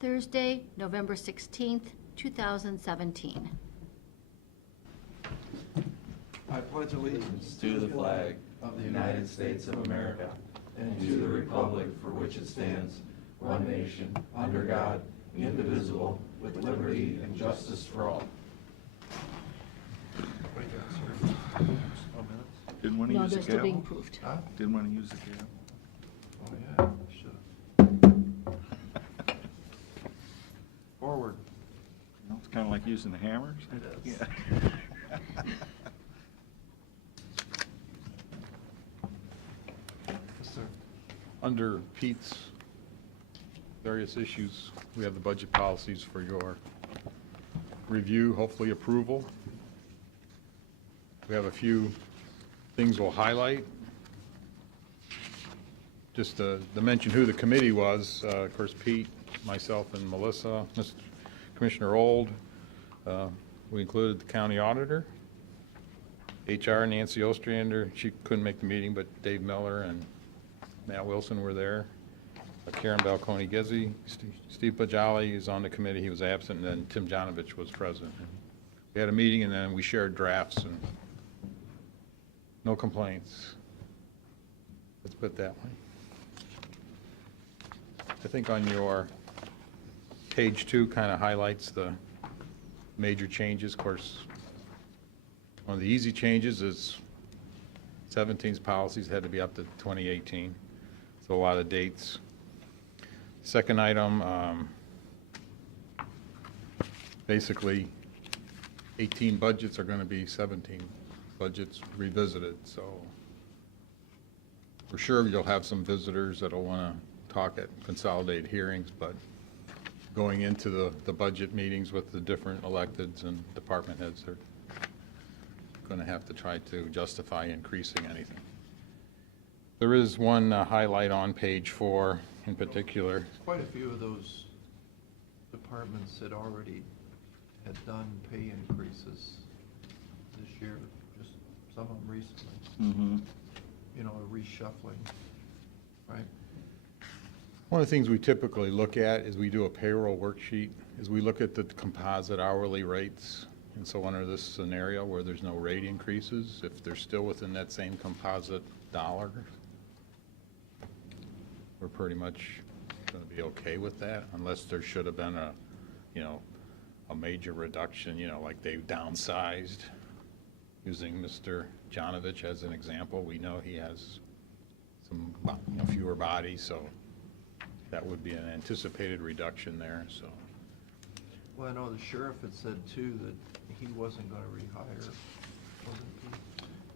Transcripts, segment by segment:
Thursday, November 16th, 2017. I pledge allegiance to the flag of the United States of America and to the republic for which it stands, one nation, under God, indivisible, with liberty and justice for all. Didn't want to No, use the they're still being gavel? approved. Huh? Didn't want to use the gavel. Oh, yeah, should've. Forward. You know, it's kind of like using the hammers. It is. Yeah. Yes, sir. Under Pete's various issues, we have the budget policies for your review, hopefully approval. We have a few things we'll highlight. Just to mention who the committee was, of course, Pete, myself, and Melissa, Mr. Commissioner Old. We included the county auditor, HR, Nancy Ostrander. She couldn't make the meeting, but Dave Miller and Matt Wilson were there. Karen Balconi-Gezzi, Steve Pajali is on the committee. He was absent, and then Tim Jonovich was present. We had a meeting, and then we shared drafts, and no complaints. Let's put it that way. I think on your page 2 kind of highlights the major changes. Of course, one of the easy changes is 17's policies had to be up to 2018. So a lot of dates. Second item, basically 18 budgets are going to be 17 budgets revisited. So for sure you'll have some visitors that'll want to talk at consolidated hearings, but going into the budget meetings with the different electeds and department heads, they're going to have to try to justify increasing anything. There is one highlight on page 4 in particular. Quite a few of those departments that already had done pay increases this year, just some of them recently. Mm-hmm. You know, a reshuffling, right? One of the things we typically look at is we do a payroll worksheet, is we look at the composite hourly rates. And so under this scenario where there's no rate increases, if they're still within that same composite dollar, we're pretty much going to be okay with that, unless there should have been a, you know, a major reduction, you know, like they've downsized. Using Mr. Jonovich as an example, we know he has some, you know, fewer bodies, so that would be an anticipated reduction there. So, Well, I know the sheriff had said too that he wasn't gonna rehire, wasn't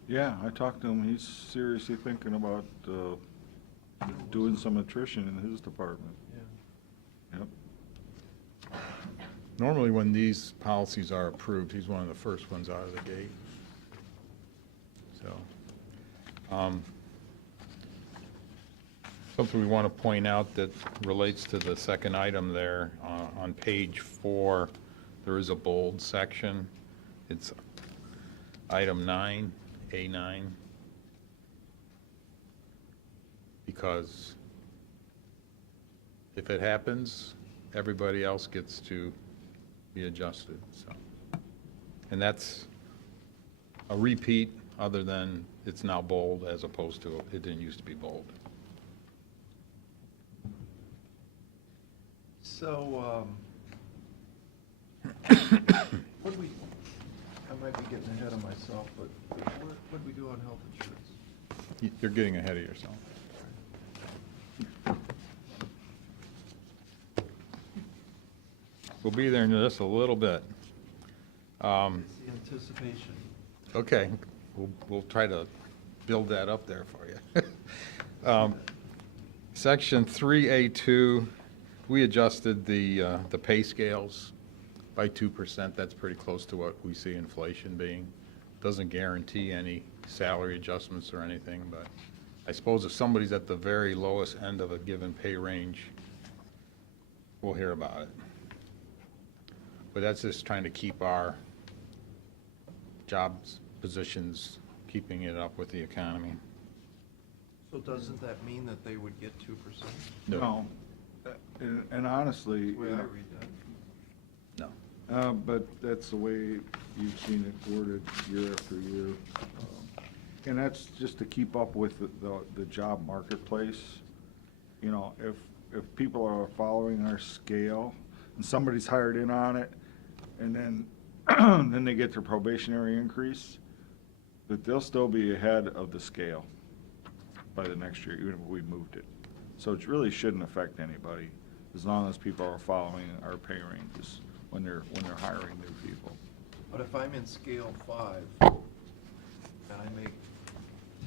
he? Yeah, I talked to him. He's seriously thinking about doing some attrition in his department. Yeah. Yep. normally when these policies are approved, he's one of the first ones out of the gate. So, something we want to point out that relates to the second item there, on page 4, there is a bold section. It's item 9, A9, because if it happens, everybody else gets to be adjusted. So, and that's a repeat, other than it's now bold as opposed to it didn't used to be bold. So, what we, I might be getting ahead of myself, but what do we do on health insurance? You're getting ahead of yourself. We'll be there in just a little bit. It's the anticipation. Okay, we'll try to build that up there for you. Section 3A2, we adjusted the pay scales by 2%. That's pretty close to what we see inflation being. Doesn't guarantee any salary adjustments or anything, but I suppose if somebody's at the very lowest end of a given pay range, we'll hear about it. But that's just trying to keep our jobs, positions, keeping it up with the economy. So doesn't that mean that they would get 2%? No, And honestly, The way I read that. No. but that's the way you've seen it worded year after year. And that's just to keep up with the job marketplace. You know, if people are following our scale and somebody's hired in on it, and then, then they get their probationary increase, but they'll still be ahead of the scale by the next year, even if we moved it. So it really shouldn't affect anybody, as long as people are following our pay ranges when they're hiring new people. But if I'm in scale 5 and I make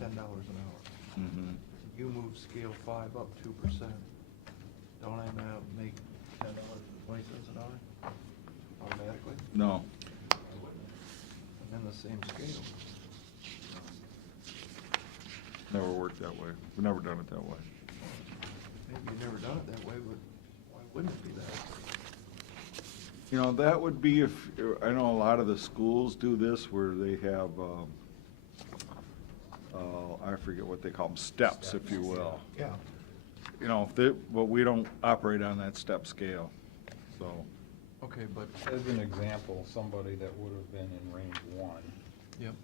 $10 an hour, Mm-hmm. you move scale 5 up 2%, don't I now make $10.20 an hour automatically? No. I'm in the same scale. Never worked that way. We've never done it that way. Maybe you've never done it that way, but why wouldn't it be that? You know, that would be if, I know a lot of the schools do this where they have, I forget what they call them, steps, if you will. Yeah. You know, but we don't operate on that step scale, so. Okay, but, As an example, somebody that would have been in range 1, yep.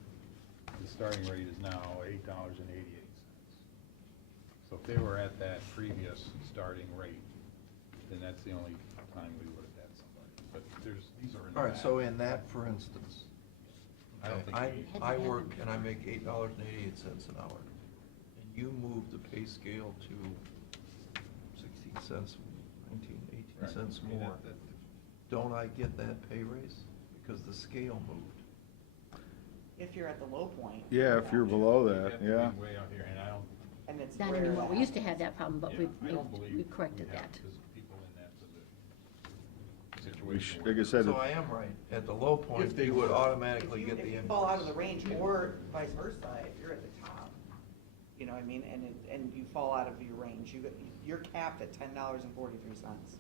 the starting rate is now $8.88. So if they were at that previous starting rate, then that's the only time we would have had somebody. But these are in the All right, back. so in that, for instance, I don't think I work and I make $8.88 an hour, and you move the pay scale to 16 cents, 19, 18 Right. cents I mean, more. that- Don't I get that pay raise? Because the scale moved. If you're at the low point. Yeah, if you're below you that, have to yeah. be way out here, and I don't, And it's Not rare anymore. that We used to happens. have that problem, but yeah, I don't believe we corrected we have that. people in that We situation. like I said, So I am right. At the low point, If they you would were. automatically If get you, the if you increase. fall out of the range, or vice versa, if you're at the top, you know what I mean, and you fall out of your range, you're capped at $10.43.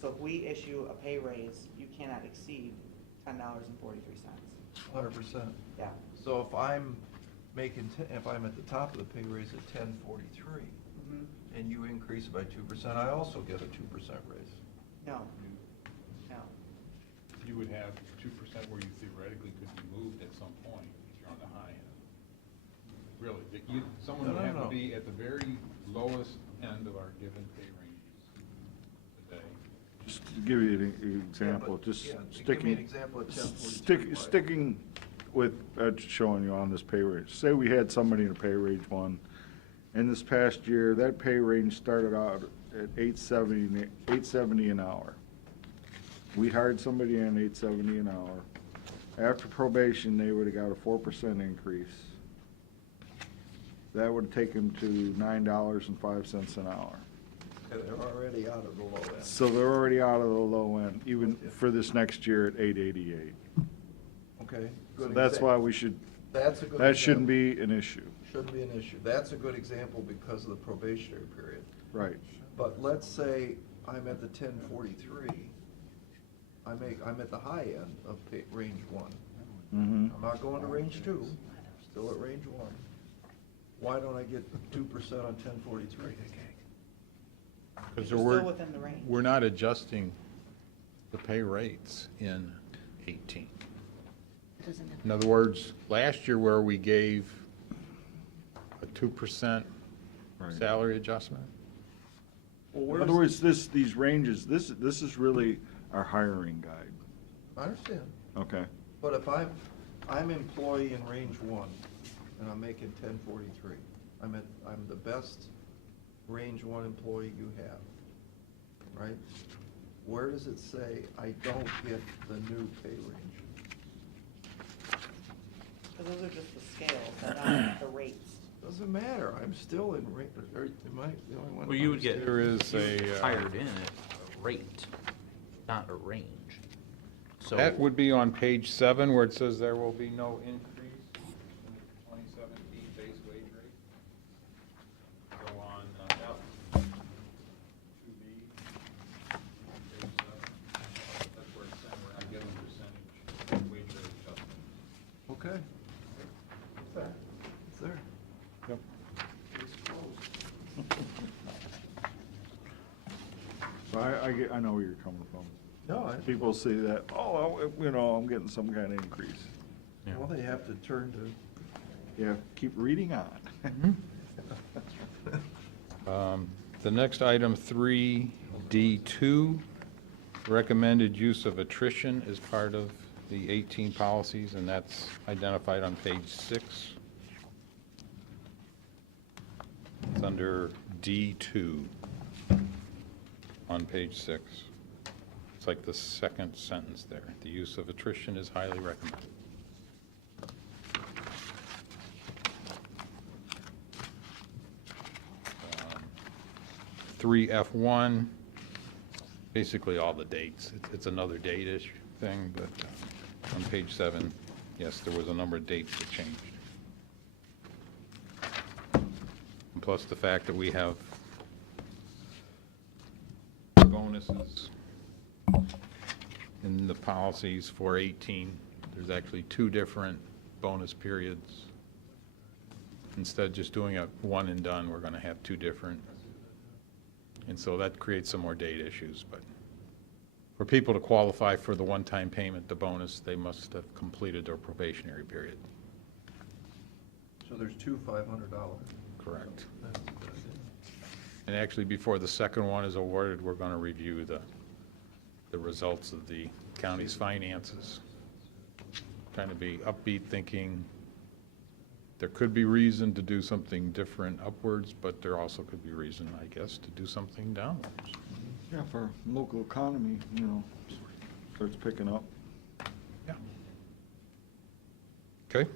So if we issue a pay raise, you cannot exceed $10.43. 100%. Yeah. So if I'm if I'm at the top of the pay raise at 10.43, Mhm. and you increase it by 2%, I also get a 2% raise. No, no. You would have 2% where you theoretically could be moved at some point if you're on the high end. Really, someone No, would no, have no. to be at the very lowest end of our given pay ranges today. just to give you an example, but- just yeah, give me sticking. an example at 10.43. Sticking with, showing you on this pay range. Say we had somebody in a pay range 1, and this past year, that pay range started out at $8.70 an hour. We hired somebody in $8.70 an hour. After probation, they would've got a 4% increase. That would take them to $9.05 an hour. Okay, they're already out of the low end. So they're already out of the low end, even for this next year at $8.88. Okay? So good that's why example. we should, That's a good that shouldn't example. be an issue. Shouldn't be an issue. That's a good example because of the probationary period. Right. But let's say I'm at the 10.43, I'm at the high end of range 1. Mm-hmm. I'm not going to range 2, still at range 1. Why don't I get 2% on 10.43? Because You're still within the range. we're not adjusting the pay rates in 18. It doesn't have- In other words, last year where we gave a 2% Right. salary adjustment, In other words, these ranges, this is really our hiring guide, I understand. okay? But if I'm employee in range 1, and I'm making 10.43, I'm the best range 1 employee you have, right? Where does it say I don't get the new pay range? Because those are just the scales, they're not the rates. Doesn't matter, I'm still in range, am I the only one? Well, you would get. There is a, Hired in at a rate, not a range. So. that would be on page 7 where it says there will be no increase in the 2017 base wage rate. Go on, 2B, page 7. That's where it's saying we're not giving percentage wage rate adjustment. Okay. It's there. It's there. Yep. It's closed. So I know where you're coming from. No, People say that, oh, I'm getting some kind of increase. Yeah. well, they have to turn to, Yeah, keep reading on. The next item, 3D2, recommended use of attrition as part of the 18 policies, and that's identified on page 6. It's under D2 on page 6. It's like the second sentence there. The use of attrition is highly recommended. 3F1, basically all the dates. It's another date-ish thing, but on page 7, yes, there was a number of dates that changed. And plus the fact that we have bonuses in the policies for 18. There's actually 2 different bonus periods. Instead of just doing a one and done, we're going to have 2 different. And so that creates some more date issues, but for people to qualify for the one-time payment, the bonus, they must have completed their probationary period. so there's two $500. Correct. That's a good idea. And actually, before the second one is awarded, we're going to review the results of the county's finances. Trying to be upbeat, thinking there could be reason to do something different upwards, but there also could be reason, I guess, to do something downwards. Yeah, for local economy, starts picking up. Yeah. Okay.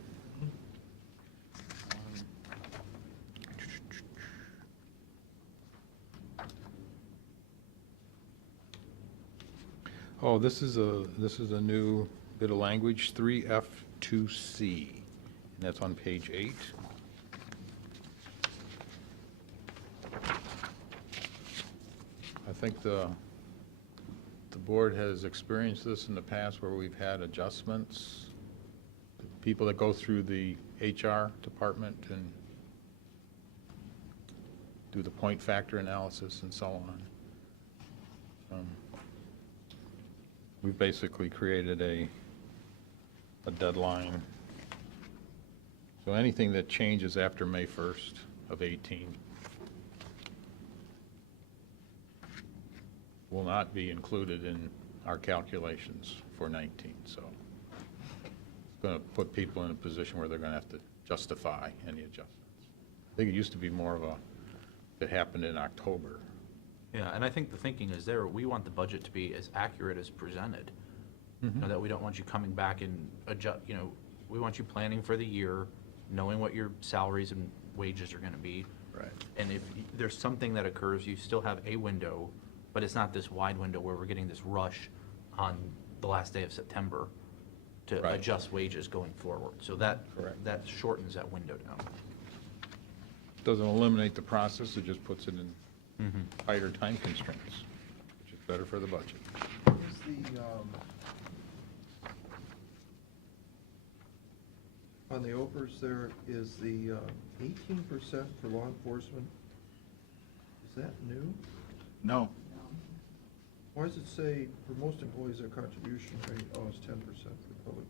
Oh, this is a new bit of language, 3F2C, and that's on page 8. I think the board has experienced this in the past where we've had adjustments. People that go through the HR department and do the point factor analysis and so on. We've basically created a deadline. So anything that changes after May 1st of 18 will not be included in our calculations for 19. So it's going to put people in a position where they're going to have to justify any adjustments. I think it used to be more of it happened in October. Yeah, and I think the thinking is there, we want the budget to be as accurate as presented. You know, that we don't want you coming back and adjust, we want you planning for the year, knowing what your salaries and wages are gonna be. Right. And if there's something that occurs, you still have a window, but it's not this wide window where we're getting this rush on the last day of September to Right. adjust wages going forward. So that Correct. shortens that window down. Doesn't eliminate the process, it just puts it in tighter time constraints, which is better for the budget. Is the, on the OPERS there, is the 18% for law enforcement, is that new? No, Why does it say, for most employees, their contribution rate, it's 10% for the public?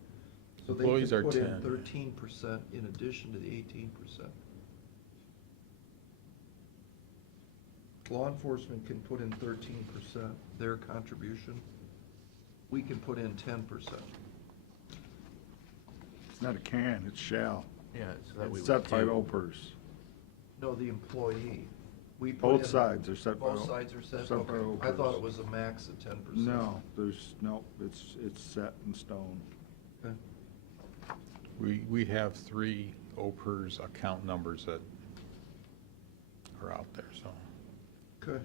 So they Employees can are put in 10. 13% in addition to the 18%. Law enforcement can put in 13%, their contribution. We can put in 10%. it's not a can, it's shall. Yeah, so that we It's would set by do- OPERS. No, the employee. We put Both in- sides are set by. Both sides are set? set by Okay. I thought OPERS. it was a max of 10%. No, it's set in stone. Okay. We have 3 OPERS account numbers that are out there, so, Okay.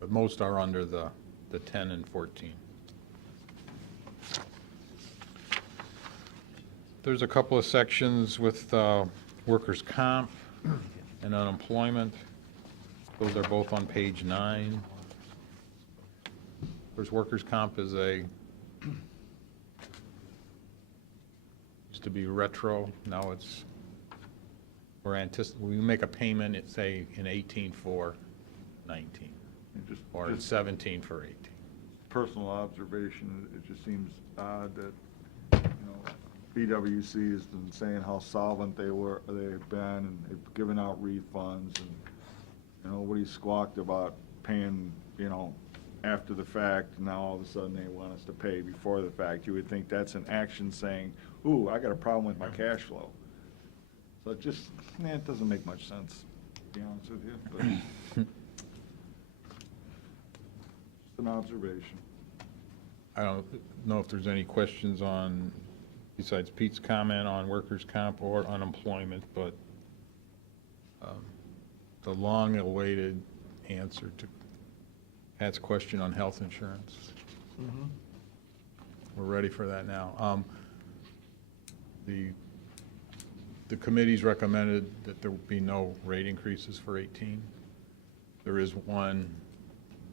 but most are under the 10 and 14. There's a couple of sections with workers' comp and unemployment. Those are both on page 9. There's workers' comp is used to be retro, now it's, we make a payment, it's say in 18 for 19. or it's 17 for 18. Personal observation, it just seems odd that, BWC has been saying how solvent they've been, and they've given out refunds, and, nobody squawked about paying, after the fact, and now all of a sudden they want us to pay before the fact. You would think that's an action saying, ooh, I got a problem with my cash flow. So it just, it doesn't make much sense, to be honest with you, but just an observation. I don't know if there's any questions on, besides Pete's comment on workers' comp or unemployment, but the long-awaited answer to Pat's question on health insurance. We're ready for that now. The committee's recommended that there be no rate increases for 18. There is one,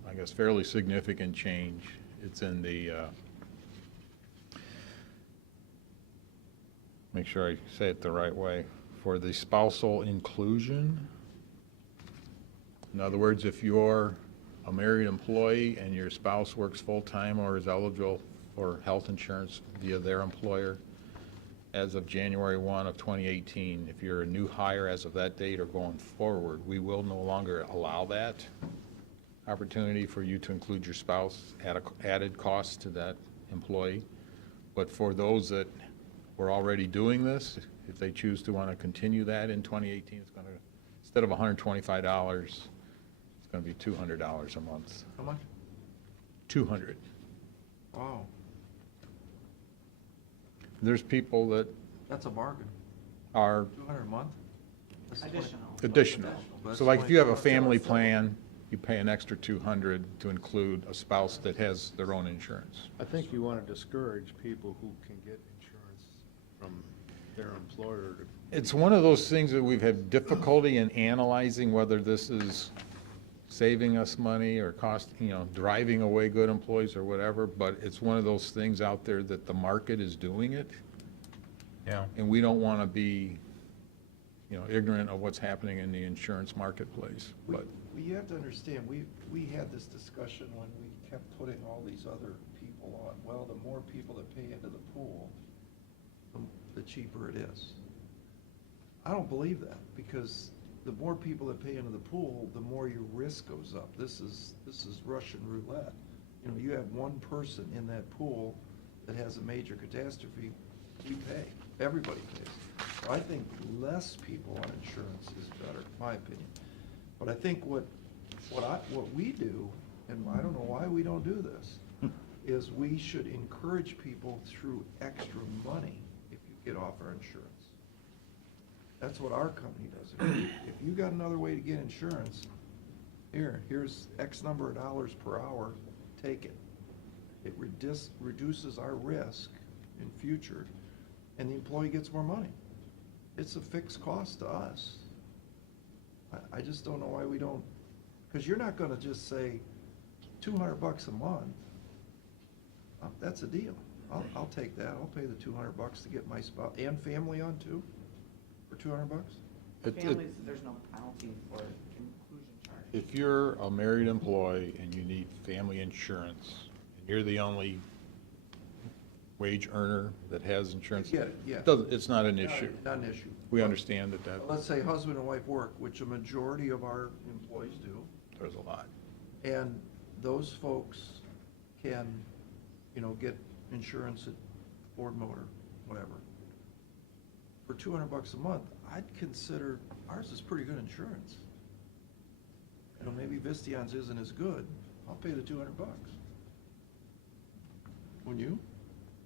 I guess, fairly significant change. It's in the, make sure I say it the right way, for the spousal inclusion. In other words, if you're a married employee and your spouse works full-time or is eligible for health insurance via their employer, as of January 1 of 2018, if you're a new hire as of that date or going forward, we will no longer allow that opportunity for you to include your spouse at added cost to that employee. But for those that were already doing this, if they choose to want to continue that in 2018, it's going to, instead of $125, it's going to be $200 a month. How much? 200. Wow, There's people that that's a bargain. are 200 a month? That's Additional. additional. That's So like if you have a 20. family plan, you pay an extra 200 to include a spouse that has their own insurance. I think you want to discourage people who can get insurance from their employer to. It's one of those things that we've had difficulty in analyzing whether this is saving us money or driving away good employees or whatever, but it's one of those things out there that the market is doing it. Yeah. And we don't want to be, ignorant of what's happening in the insurance marketplace, but. Well, you have to understand, we had this discussion when we kept putting all these other people on. Well, the more people that pay into the pool, the cheaper it is. I don't believe that, because the more people that pay into the pool, the more your risk goes up. This is Russian roulette. You have one person in that pool that has a major catastrophe, we pay. Everybody pays. So I think less people on insurance is better, in my opinion. But I think what we do, and I don't know why we don't do this, is we should encourage people through extra money if you get off our insurance. That's what our company does. If you got another way to get insurance, here's X number of dollars per hour, take it. It reduces our risk in future, and the employee gets more money. It's a fixed cost to us. I just don't know why we don't, because you're not gonna just say $200 a month. That's a deal. I'll take that. I'll pay the $200 to get my spouse and family on too, for $200. Families, there's no penalty for inclusion charge. If you're a married employee and you need family insurance, and you're the only wage earner that has insurance, Get it, yeah. it's not an issue. Not an issue. We understand that Let's say husband and wife work, which a majority of our employees do, there's a lot. and those folks can, get insurance at Ford Motor, whatever. For $200 a month, I'd consider ours is pretty good insurance. Maybe Vistion's isn't as good. I'll pay the $200. Wouldn't you?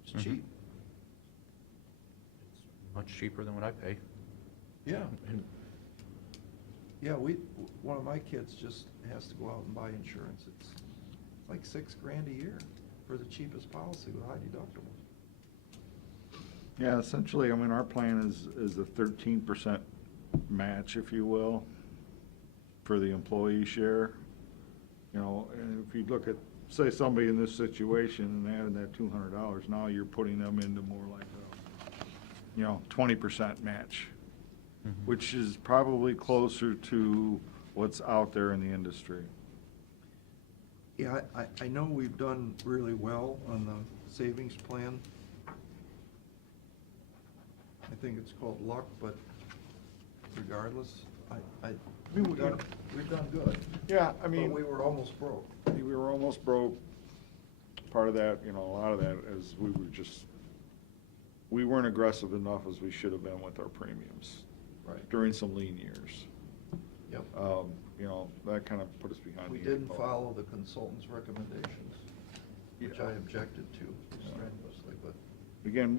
It's Mhm. cheap. Much cheaper than what I pay. Yeah. Yeah, one of my kids just has to go out and buy insurance. It's like $6,000 a year for the cheapest policy with high deductible. Yeah, essentially, our plan is a 13% match, if you will, for the employee share. And if you look at, say, somebody in this situation and adding that $200, now you're putting them into more like a, 20% match, which is probably closer to what's out there in the industry. Yeah, I know we've done really well on the savings plan. I think it's called luck, but regardless, we've done good. Yeah, I But mean, we were almost broke. we were almost broke. Part of that, a lot of that is we weren't aggressive enough as we should have been with our premiums. Right. During some lean years. Yep. That kind of put us behind We the didn't eight ball. follow the consultant's recommendations, which Yeah. I objected to strenuously, but Again,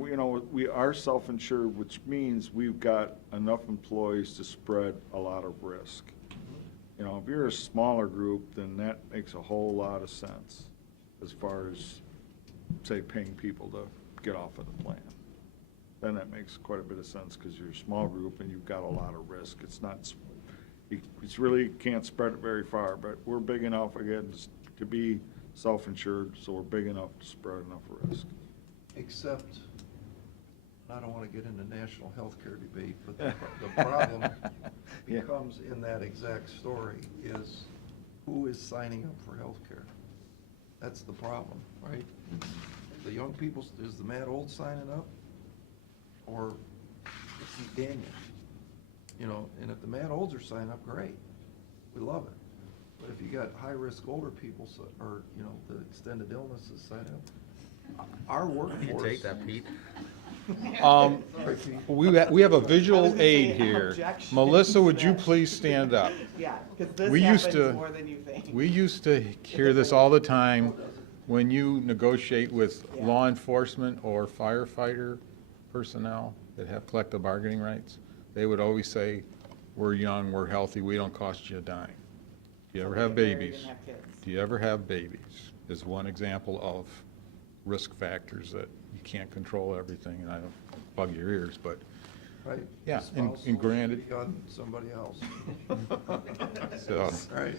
we are self-insured, which means we've got enough employees to spread a lot of risk. If you're a smaller group, then that makes a whole lot of sense as far as, say, paying people to get off of the plan. Then that makes quite a bit of sense because you're a small group and you've got a lot of risk. It's really can't spread it very far, but we're big enough, again, to be self-insured, so we're big enough to spread enough risk. except, I don't want to get into national healthcare debate, but the problem Yeah. becomes in that exact story is who is signing up for healthcare? That's the problem, right? The young people, is the Matt Old signing up? Or is he Daniel? And if the Matt Olds are signing up, great, we love it. But if you got high-risk older people, or, the extended illnesses signing up, our workforce. You take that, Pete. Sorry, Pete. We have a I was visual gonna say aid here. objection Melissa, to would you that. please stand up? Yeah, because this We used happens to- more than you think. We used to hear this all the time when you negotiate with Yeah. law enforcement or firefighter personnel that have collective bargaining rights. They would always say, we're young, we're healthy, we don't cost you a dime. Do you ever have Get married babies? and have kids. Do you ever have babies? Is one example of risk factors that you can't control everything, and I don't bug your ears, but Right. Yeah, The spouse and granted- should be on somebody else. So- Right.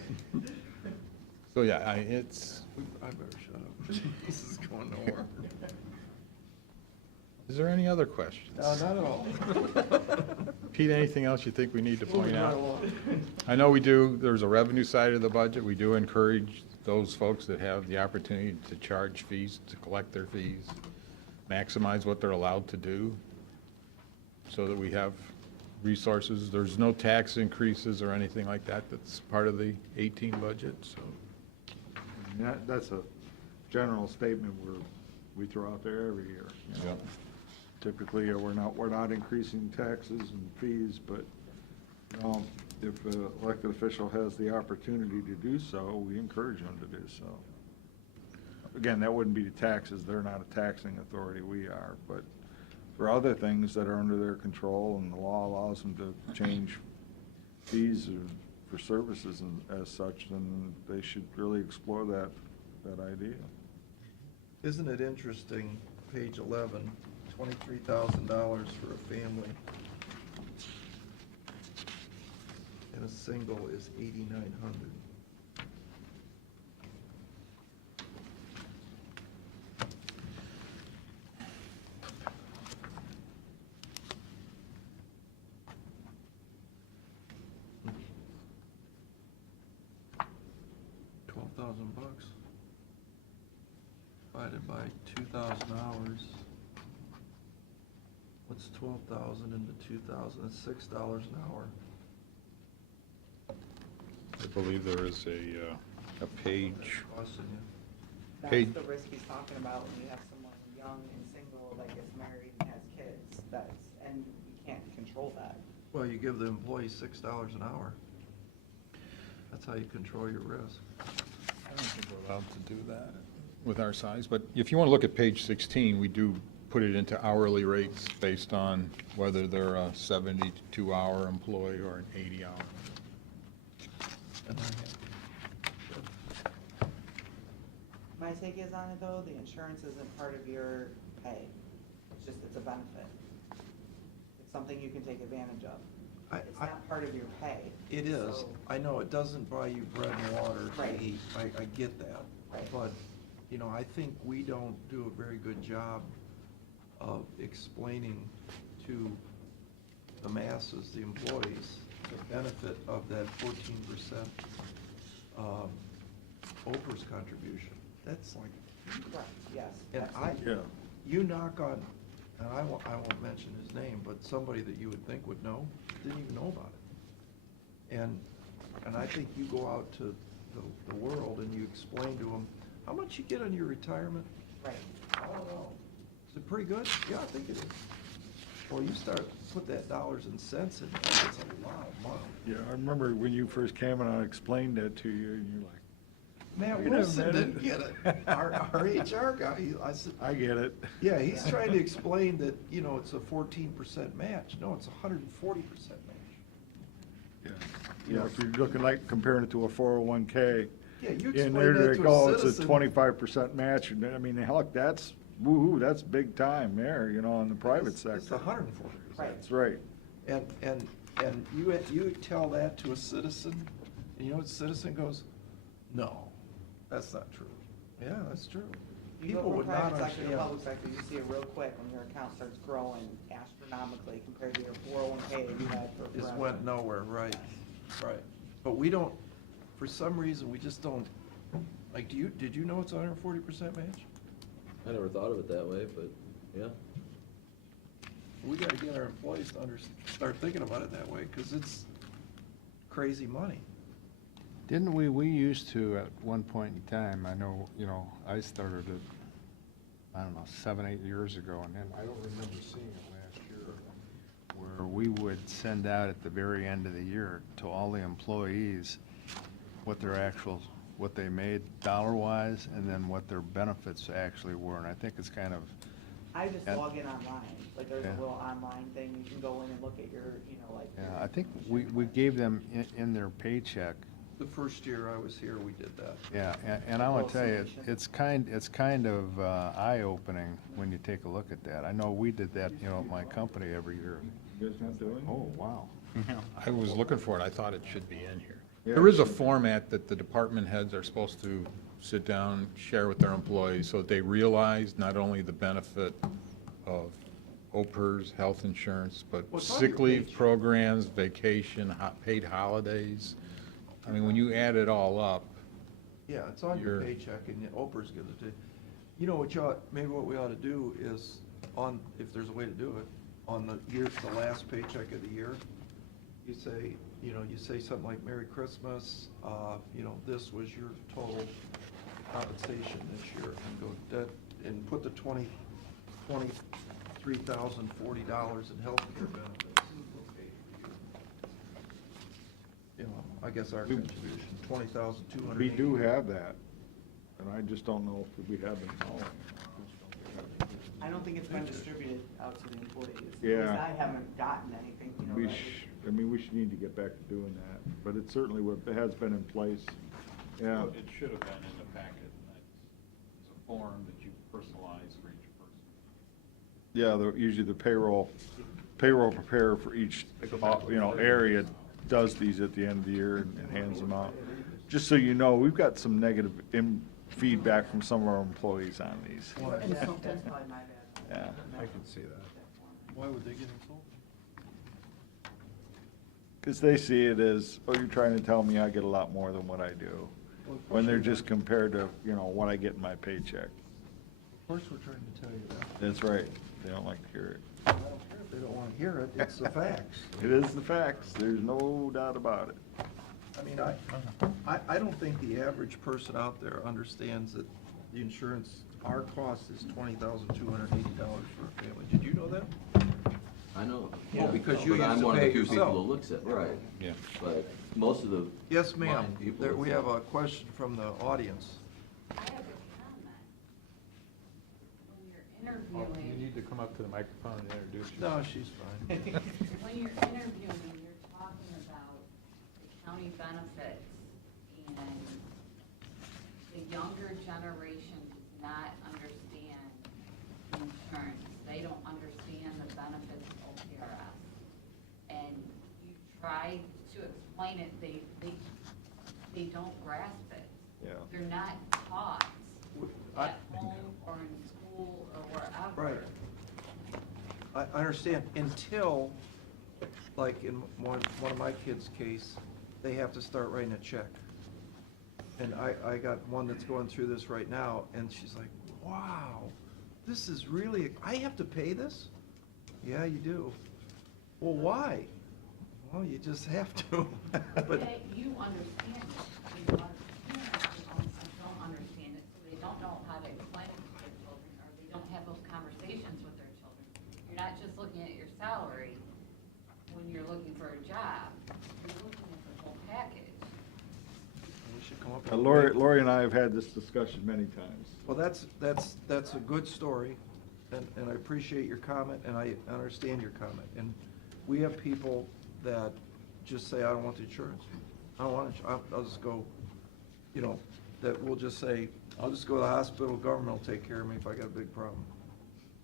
so yeah, it's, I better shut up. This is going nowhere. is there any other questions? No, not at all. Pete, anything else you think we need to point Moving right out? along. I know we do, there's a revenue side of the budget. We do encourage those folks that have the opportunity to charge fees, to collect their fees, maximize what they're allowed to do, so that we have resources. There's no tax increases or anything like that that's part of the 18 budget, so. That's a general statement we throw out there every year. Yep. Typically, we're not increasing taxes and fees, but, if an elected official has the opportunity to do so, we encourage them to do so. Again, that wouldn't be the taxes, they're not a taxing authority, we are, but for other things that are under their control and the law allows them to change fees for services and as such, then they should really explore that idea. Isn't it interesting, page 11, $23,000 for a family, and a single is $8,900. $12,000 divided by 2,000 hours. What's 12,000 into 2,000? That's $6 an hour. I believe there is a page. Costing you. That's Paid- the risk he's talking about when you have someone young and single that gets married and has kids. And you can't control that. Well, you give the employee $6 an hour. That's how you control your risk. I don't think we're allowed to do that with our size, but if you want to look at page 16, we do put it into hourly rates based on whether they're a 72-hour employee or an 80-hour. And I have- My take is on it though, the insurance isn't part of your pay. It's a benefit. It's something you can take advantage of. It's not part of your pay. It is. So- I know it doesn't buy you bread and water Right. to eat. I get that. Right. But, I think we don't do a very good job of explaining to the masses, the employees, the benefit of that 14% Oprah's contribution. That's like, Right, yes. and absolutely. Yeah. you knock on, and I won't mention his name, but somebody that you would think would know, didn't even know about it. And I think you go out to the world and you explain to them, how much you get on your retirement? Right. I don't know. Is it pretty good? Yeah, I think it is. Well, you start, put that dollars and cents in, that's a lot of money. Yeah, I remember when you first came and I explained that to you, and you're like, Matt Wait a Wilson minute. didn't get it. Our HR guy, I said, I get it. yeah, he's trying to explain that, it's a 14% match. No, it's a 140% match. Yeah. You know, if you're looking like comparing it to a 401K, Yeah, you and explain there that they to go, a it's a citizen. 25% match, and I mean, heck, that's, woo-hoo, that's big time there, in the private It's sector. 140%. Right. That's right. And you tell that to a citizen, and what the citizen goes, no, that's not true. Yeah, that's true. You go People from would not private sector to understand. public sector, you see it real quick when your account starts growing astronomically compared to your 401K you had for Just forever. went nowhere, right, right. But we don't, for some reason, we just don't, like, did you know it's 140% match? I never thought of it that way, but, yeah. We gotta get our employees to start thinking about it that way, because it's crazy money. Didn't we used to at one point in time, I know, I started it, I don't know, 7, 8 years ago, and then I don't remember seeing it last year, where we would send out at the very end of the year to all the employees what they made dollar-wise, and then what their benefits actually were, and I think it's kind of, I just Yeah. log in online, like there's a Yeah. little online thing, you can go in and look at your, like. yeah, I think we gave them in their paycheck. The first year I was here, we did that. Yeah, and I want to tell you, Association. it's kind of eye-opening when you take a look at that. I know we did that, at my company every year. You guys not doing it? Oh, wow. I was looking for it, I thought it should be in here. Yeah. There is a format that the department heads are supposed to sit down, share with their employees, so that they realize not only the benefit of OPERS, health insurance, but Well, it's on your sick leave page. programs, vacation, paid holidays. I mean, when you add it all up, Yeah, it's on your Your- paycheck, and Oprah's gives it to you. You know what maybe what we ought to do is, if there's a way to do it, on the last paycheck of the year, you say, you say something like, Merry Christmas, this was your total compensation this year, and go, and put the $23,040 in healthcare benefits. I guess our contribution, $20,200. We do have that, and I just don't know if we have been following. I don't think it's been distributed out to the employees. At least Yeah. I haven't gotten anything, We that we should need to get back to doing that, but it certainly has been in place. Yeah, it should have been in the packet. It's a form that you personalize for each person. yeah, usually the payroll preparer for each, area does these at the end of the year and hands them out. Just so you know, we've got some negative feedback from some of our employees on these. Why that's probably my bad. Yeah. I can see that. why would they get insulted? Because they see it as, oh, you're trying to tell me I get a lot more than what I do, Well, of course when they're we're just not- compared to, what I get in my paycheck. Of course, we're trying to tell you that. That's right. They don't like to hear it. I don't care if they don't want to hear it, it's the facts. It is the facts. There's no doubt about it. I mean, I don't think the average person out there understands that the insurance, our cost is $20,280 for a family. Did you know that? I know. Oh, because you But I'm used to one of pay the few yourself. people who looks at, right, Yeah. but most of the. Yes, ma'am. blind people There, we it's have not. a question from the audience. I have a comment. When you're You interviewing, need to come up to the microphone and introduce yourself. No, she's fine. when you're interviewing, you're talking about the county benefits, and the younger generation does not understand insurance. They don't understand the benefits of OPRS. And you try to explain it, they don't grasp it. Yeah. They're not taught I- at home or in school or wherever. Right. I understand, until, like in one of my kids' case, they have to start writing a check. And I got one that's going through this right now, and she's like, wow, this is really, I have to pay this? Yeah, you do. Well, why? Well, you just have to. But Okay, you understand it. You know, parents don't understand it, so they don't know how to explain it to their children, or they don't have those conversations with their children. You're not just looking at your salary when you're looking for a job. You're looking at the whole package. we should come up with. Lori and I have had this discussion many times. Well, that's a good story, and I appreciate your comment, and I understand your comment. And we have people that just say, I don't want the insurance. I don't want it. I'll just go, you know, that will just say, I'll just go to the hospital, government will take care of me if I got a big problem,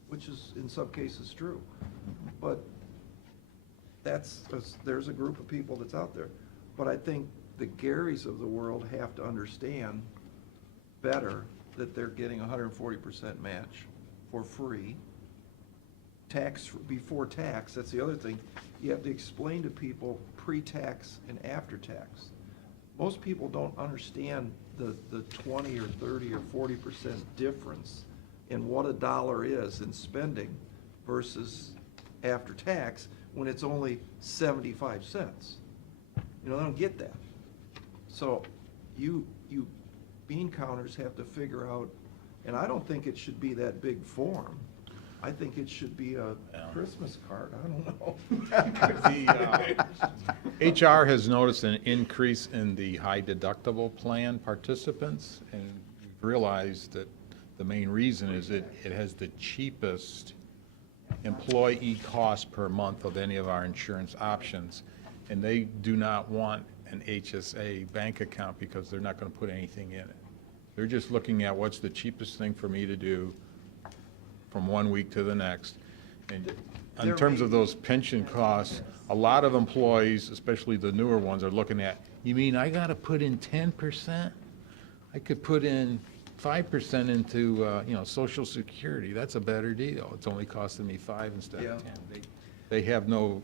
which is in some cases true. But there's a group of people that's out there. But I think the Garys of the world have to understand better that they're getting 140% match for free. Tax, before tax, that's the other thing. You have to explain to people pre-tax and after-tax. Most people don't understand the 20 or 30 or 40% difference in what a dollar is in spending versus after-tax when it's only 75 cents. You know, they don't get that. So you bean counters have to figure out, and I don't think it should be that big form. I think it should be a Christmas card, I don't know. The HR has noticed an increase in the high deductible plan participants, and we've realized that the main reason is it has the cheapest employee cost per month of any of our insurance options, and they do not want an HSA bank account because they're not going to put anything in it. They're just looking at what's the cheapest thing for me to do from one week to the next. And in terms of those pension costs, a lot of employees, especially the newer ones, are looking at, you mean I got to put in 10%? I could put in 5% into, Social Security. That's a better deal. It's only costing me 5 instead of 10. They have no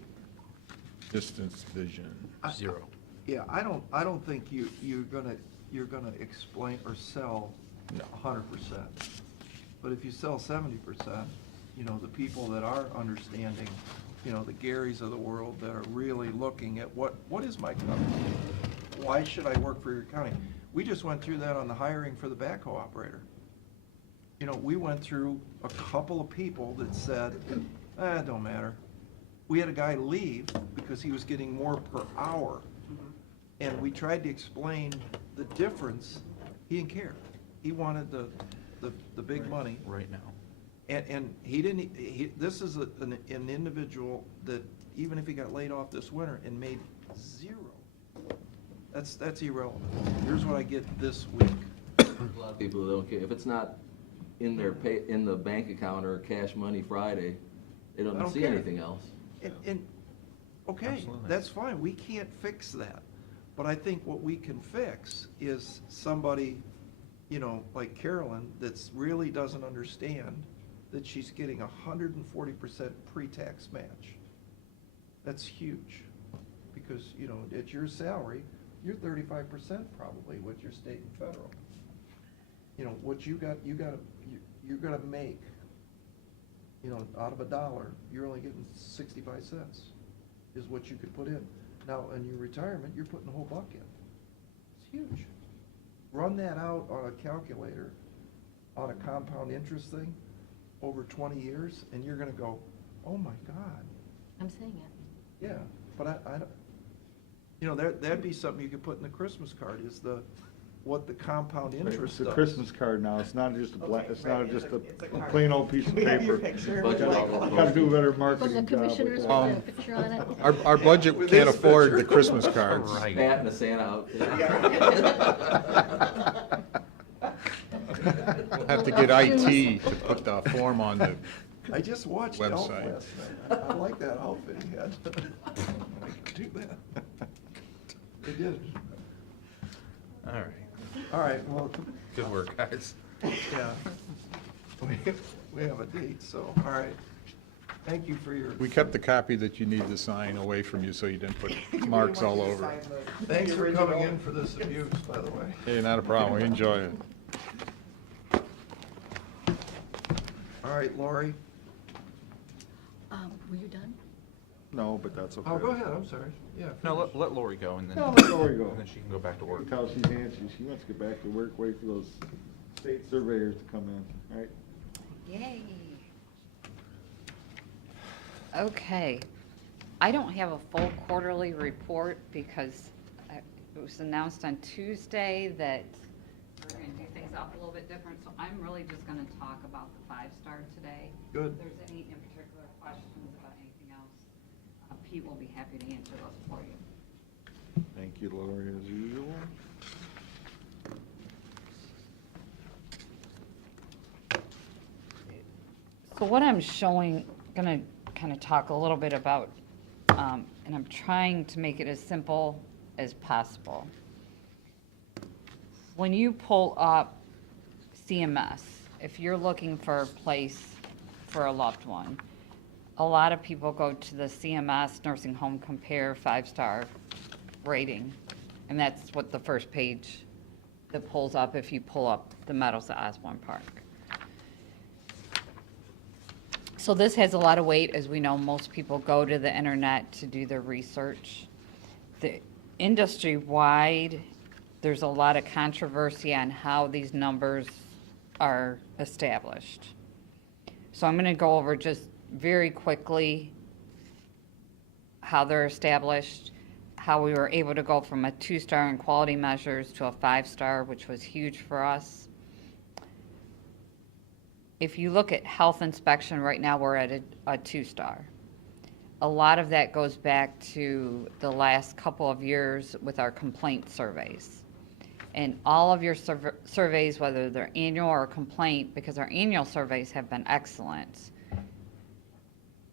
distance vision. Zero. Yeah, I don't think you're gonna explain or sell 100%. But if you sell 70%, the people that are understanding, the Garys of the world that are really looking at what is my coverage? Why should I work for your county? We just went through that on the hiring for the backhoe operator. We went through a couple of people that said, it don't matter. We had a guy leave because he was getting more per hour. And we tried to explain the difference. He didn't care. He wanted the big money. Right now. And this is an individual that even if he got laid off this winter and made zero, that's irrelevant. Here's what I get this week. A lot of people don't care. If it's not in their in the bank account or Cash Money Friday, they I don't don't see care. anything else. And okay, Absolutely. that's fine. We can't fix that. But I think what we can fix is somebody, like Carolyn, that's really doesn't understand that she's getting 140% pre-tax match. That's huge. Because, at your salary, you're 35% probably with your state and federal. What you're gonna make, out of $1, you're only getting 65 cents is what you could put in. Now, in your retirement, you're putting the whole buck in. It's huge. Run that out on a calculator, on a compound interest thing, over 20 years, and you're gonna go, oh my God. I'm saying it. Yeah, but I don't, that'd be something you could put in the Christmas card, is what the compound interest It's does. a Christmas card now, it's not just a Okay, it's right, not just a it's a card. plain old piece of We have your paper. picture. Budget Like, all over. Gotta do a better From marketing the job with commissioners with that. a picture on it. Our budget With can't this afford picture. the Christmas cards. Right. Hat and a Santa outfit. We'll have to get IT to put the form on the, I just watched Elf Website. last night. I like that outfit he had. I could do that. It did. All right. All right, well, Good work, guys. yeah. We have a date, so, all right. Thank you for your. We kept the copy that you need to sign away from you so you didn't put marks all over it. Thanks for coming in for this abuse, by the way. Hey, not a problem, we enjoy it. All right, Lori. Were you done? No, but that's okay. Oh, go ahead, I'm sorry. Yeah. No, finish. let Lori go and then, No, let Lori go. and then she can go back to work. Tell she's anxious. She wants to get back to work, wait for those state surveyors to come in, right? Yay. Okay. I don't have a full quarterly report because it was announced on Tuesday that we're going to do things up a little bit different. So I'm really just going to talk about the 5-star today. Good. If there's any in particular questions about anything else, Pete will be happy to answer those for you. Thank you, Lori, as usual. So what I'm showing, gonna kind of talk a little bit about, and I'm trying to make it as simple as possible. When you pull up CMS, if you're looking for a place for a loved one, a lot of people go to the CMS Nursing Home Compare 5-star rating, and that's what the first page that pulls up if you pull up the Meadows at Osborne Park. So this has a lot of weight. As we know, most people go to the internet to do their research. The industry-wide, there's a lot of controversy on how these numbers are established. So I'm going to go over just very quickly how they're established, how we were able to go from a 2-star in quality measures to a 5-star, which was huge for us. If you look at health inspection, right now we're at a 2-star. A lot of that goes back to the last couple of years with our complaint surveys. And all of your surveys, whether they're annual or complaint, because our annual surveys have been excellent,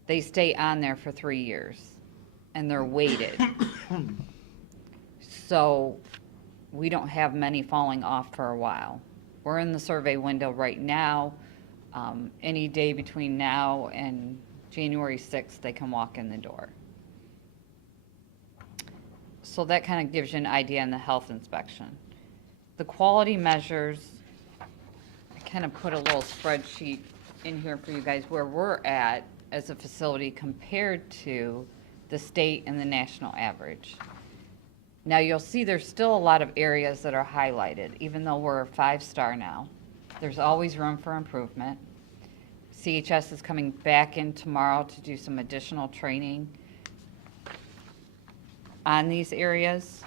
they stay on there for 3 years, and they're weighted. So we don't have many falling off for a while. We're in the survey window right now. Any day between now and January 6th, they can walk in the door. So that kind of gives you an idea on the health inspection. The quality measures, I kind of put a little spreadsheet in here for you guys where we're at as a facility compared to the state and the national average. Now you'll see there's still a lot of areas that are highlighted, even though we're a 5-star now. There's always room for improvement. CHS is coming back in tomorrow to do some additional training on these areas,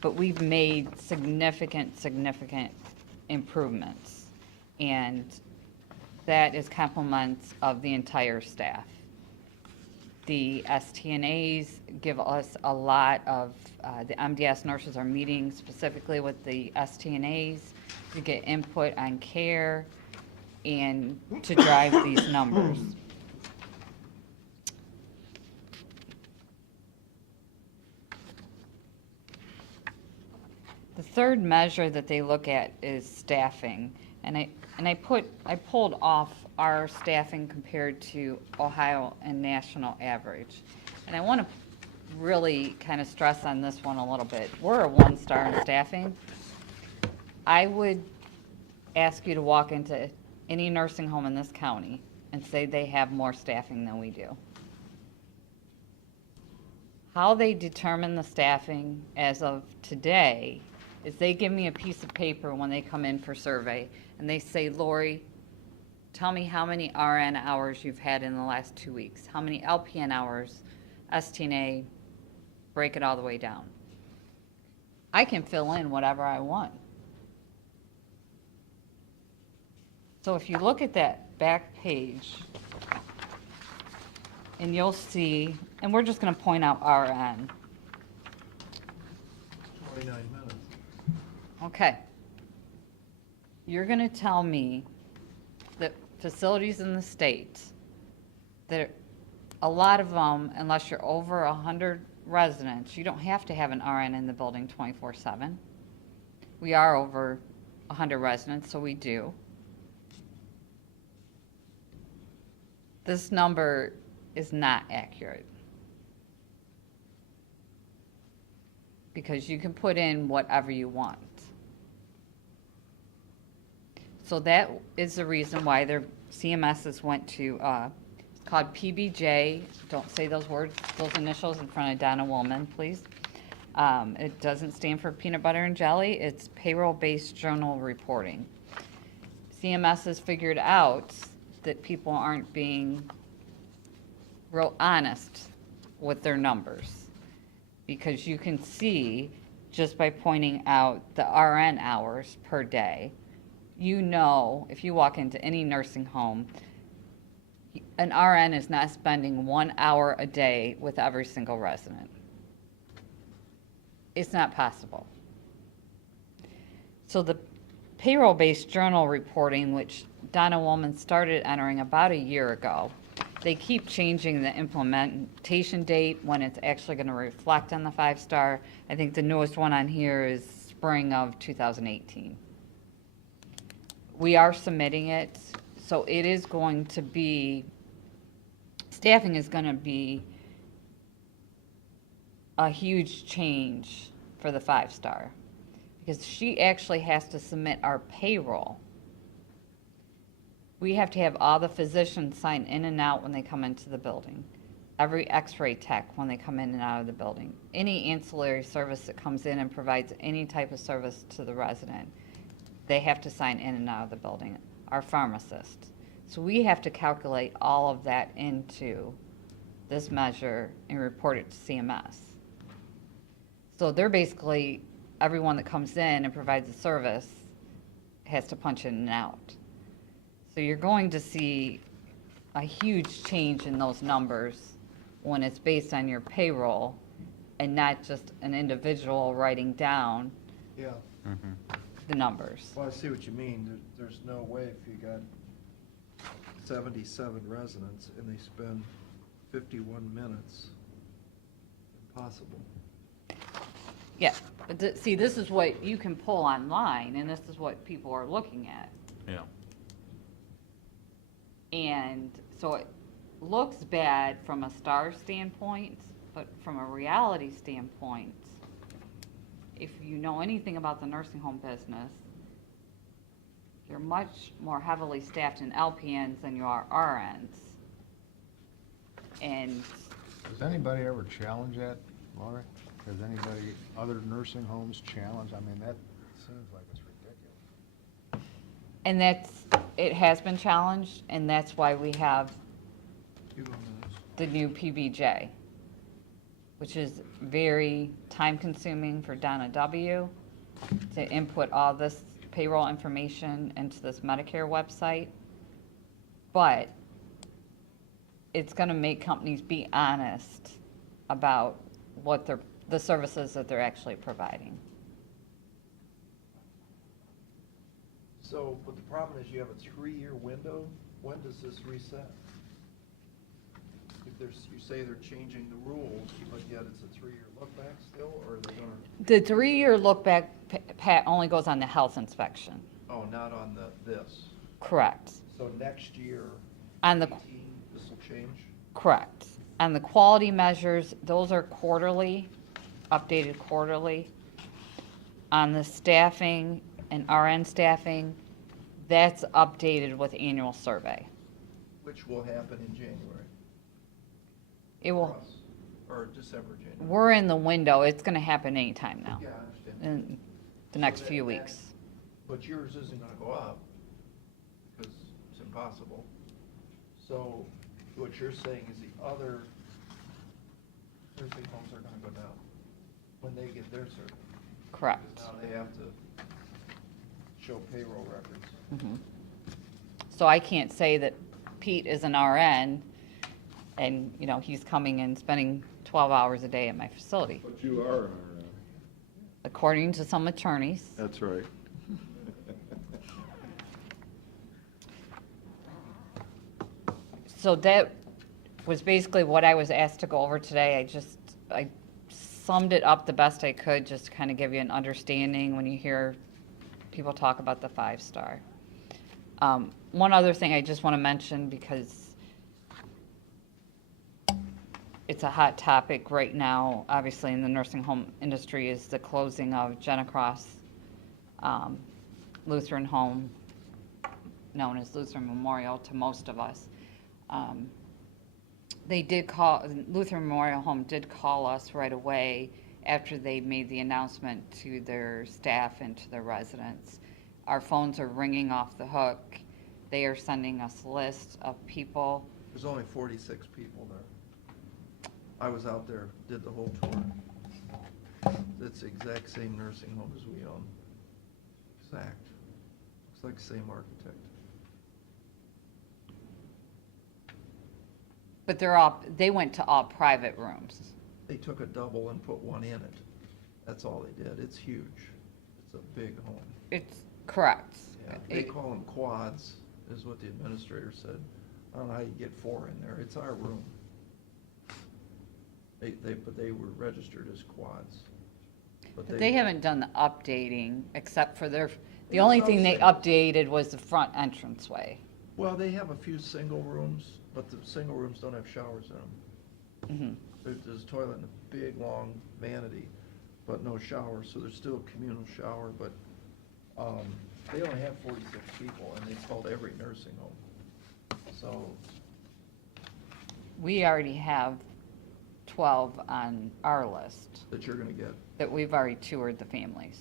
but we've made significant improvements. And that is compliments of the entire staff. The STNAs give us a lot of, the MDS nurses are meeting specifically with the STNAs to get input on care and to drive these numbers. The third measure that they look at is staffing, and I pulled off our staffing compared to Ohio and national average. And I want to really kind of stress on this one a little bit. We're a 1-star in staffing. I would ask you to walk into any nursing home in this county and say they have more staffing than we do. How they determine the staffing as of today is they give me a piece of paper when they come in for survey, and they say, Lori, tell me how many RN hours you've had in the last 2 weeks, how many LPN hours, STNA, break it all the way down. I can fill in whatever I want. So if you look at that back page, and you'll see, and we're just going to point out RN. 29 minutes. Okay. You're going to tell me that facilities in the state, that a lot of them, unless you're over 100 residents, you don't have to have an RN in the building 24/7. We are over 100 residents, so we do. This number is not accurate. Because you can put in whatever you want. So that is the reason why their CMSs went to, it's called PBJ. Don't say those words, those initials in front of Donna Woolman, please. It doesn't stand for peanut butter and jelly. It's payroll-based journal reporting. CMS has figured out that people aren't being real honest with their numbers. Because you can see, just by pointing out the RN hours per day, you know, if you walk into any nursing home, an RN is not spending 1 hour a day with every single resident. It's not possible. So the payroll-based journal reporting, which Donna Woolman started entering about a year ago, they keep changing the implementation date when it's actually going to reflect on the 5-star. I think the newest one on here is spring of 2018. We are submitting it, so it is going to be, staffing is going to be a huge change for the 5-star, because she actually has to submit our payroll. We have to have all the physicians sign in and out when they come into the building, every x-ray tech when they come in and out of the building, any ancillary service that comes in and provides any type of service to the resident, they have to sign in and out of the building, our pharmacist. So we have to calculate all of that into this measure and report it to CMS. So they're basically, everyone that comes in and provides a service has to punch in and out. So you're going to see a huge change in those numbers when it's based on your payroll and not just an individual writing down Yeah, the numbers. well, I see what you mean. There's no way if you got 77 residents and they spend 51 minutes, impossible. Yeah, but see, this is what you can pull online, and this is what people are looking at. Yeah. And so it looks bad from a star standpoint, but from a reality standpoint, if you know anything about the nursing home business, you're much more heavily staffed in LPNs than you are RNs. And Does anybody ever challenge that, Laura? Has anybody, other nursing homes challenge? I mean, that seems like it's ridiculous. and it has been challenged, and that's why we have You go on this. the new PBJ, which is very time-consuming for Donna W. to input all this payroll information into this Medicare website. But it's going to make companies be honest about what the services that they're actually providing. So, but the problem is you have a 3-year window. When does this reset? If you say they're changing the rules, but yet it's a 3-year look back still, or are they gonna? The 3-year look back, Pat, only goes on the health inspection. Oh, not on this. Correct. So next year, On the 18, this will change? Correct. And the quality measures, those are quarterly, updated quarterly. On the staffing and RN staffing, that's updated with annual survey. Which will happen in January. It for will, us, or December, January. we're in the window, it's gonna happen anytime now, Yeah, I understand. in the next few weeks. But yours isn't gonna go up, because it's impossible. So what you're saying is the other nursing homes are gonna go down when they get their survey. Correct. Because now they have to show payroll records. Mhm. So I can't say that Pete is an RN and, you know, he's coming and spending 12 hours a day at my facility. But you are an RN. According to some attorneys, That's right. so that was basically what I was asked to go over today. I summed it up the best I could, just to kind of give you an understanding when you hear people talk about the 5-star. One other thing I just want to mention, because it's a hot topic right now, obviously, in the nursing home industry, is the closing of Jenna Cross Lutheran Home, known as Lutheran Memorial to most of us. They did call, Lutheran Memorial Home did call us right away after they made the announcement to their staff and to their residents. Our phones are ringing off the hook. They are sending us lists of people. There's only 46 people there. I was out there, did the whole tour. It's the exact same nursing home as we own. Exact. Looks like the same architect. But they went to all private rooms. They took a double and put one in it. That's all they did. It's huge. It's a big home. It's correct. Yeah, they call them quads, is what the administrator said. I don't know how you get 4 in there. It's our room. But they were registered as quads. But They haven't done the updating, except for the Yeah, only that's thing they what I'm updated was the front entranceway. Well, they have a few single rooms, but the single rooms don't have showers in them. There's a toilet and a big, long vanity, but no shower, so there's still a communal shower, but they only have 46 people, and they called every nursing home. So, We already have 12 on our list that you're gonna get. that we've already toured the families.